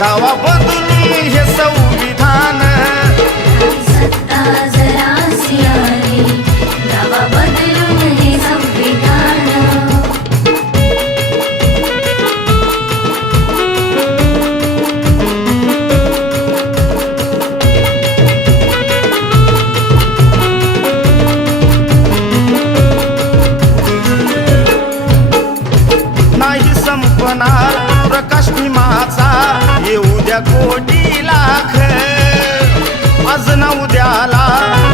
दावा बदलून हे संविधान सत्ता जरासी आली दावा बदलून हे संविधान नाही संपणार प्रकाश भीमाचा येऊ द्या कोटी लाख आज ना उद्याला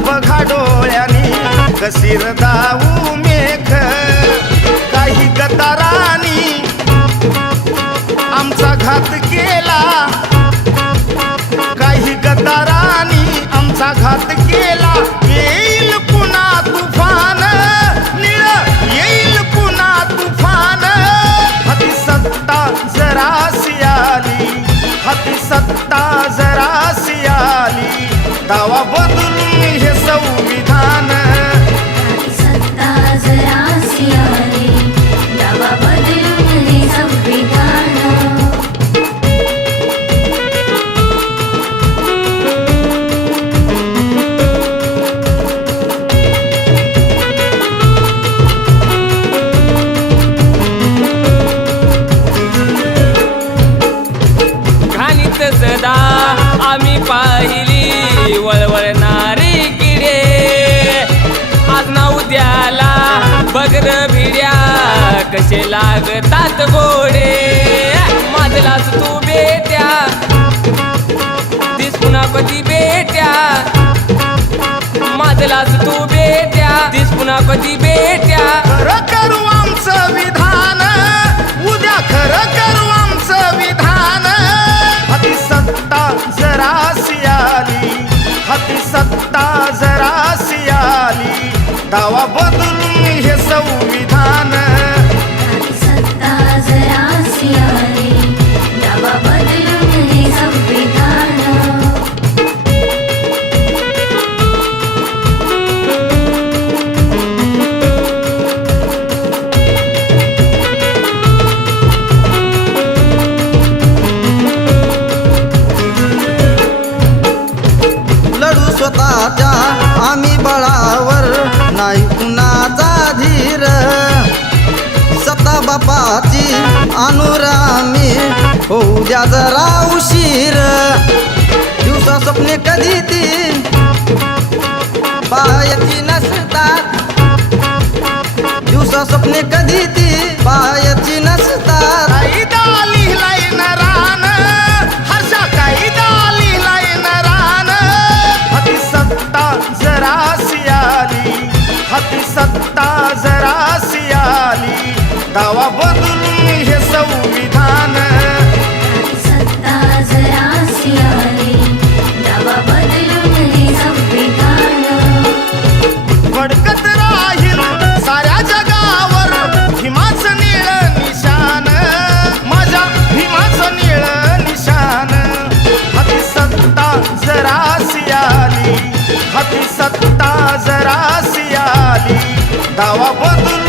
बघा डोळ्यांनी कशी रदाऊ मेघ काही गद्दारांनी आमचा घात केला काही गद्दारांनी आमचा घात केला येईल पुन्हा तुफान निळ येईल पुन्हा तुफान हाती सत्ता जरासी आली हाती सत्ता जरासी आली दावा बदलून हे संविधान सत्ता जरासी आली दावा बदलून हे संविधान घाणीत सदा आम्ही पाहिली वळवळणारी किडे आज ना उद्याला बगर भिड्या कसे लागतात गोडे माझलाच तू बेट्या दिस पुन्हा कधी बेट्या माझलाच तू बेट्या दिस पुन्हा कधी बेट्या खरं करू आमचं विधान उद्या खरं करू आमचं विधान हाती सत्ता जरासी आली हाती सत्ता जरासी आली दावा बदलून हे संविधान सत्ता जरासी आली दावा बदलून हे संविधान लढू स्वतःच्या आम्ही बळावर नाही कुणाचा धीर सत्ता बापाची अनुरामी होऊ द्या जरा उशीर दिवसा स्वप्ने कधी ती पायाची नसतात दिवसा स्वप्ने कधी ती पायाची नसतात कायदा लिहिलाय नरान हर्षा कायदा लिहिलाय नरान हाती सत्ता जरासी आली हाती सत्ता जरासी आली दावा बदलून हे संविधान सत्ता जरासी आली दावा बदलून हे संविधान फडकत राहील साऱ्या जगावर भीमाचं निळ निशान माझ्या भीमाचं निळ निशान हाती सत्ता जरासी आली हाती सत्ता जरासी आली दावा बदलून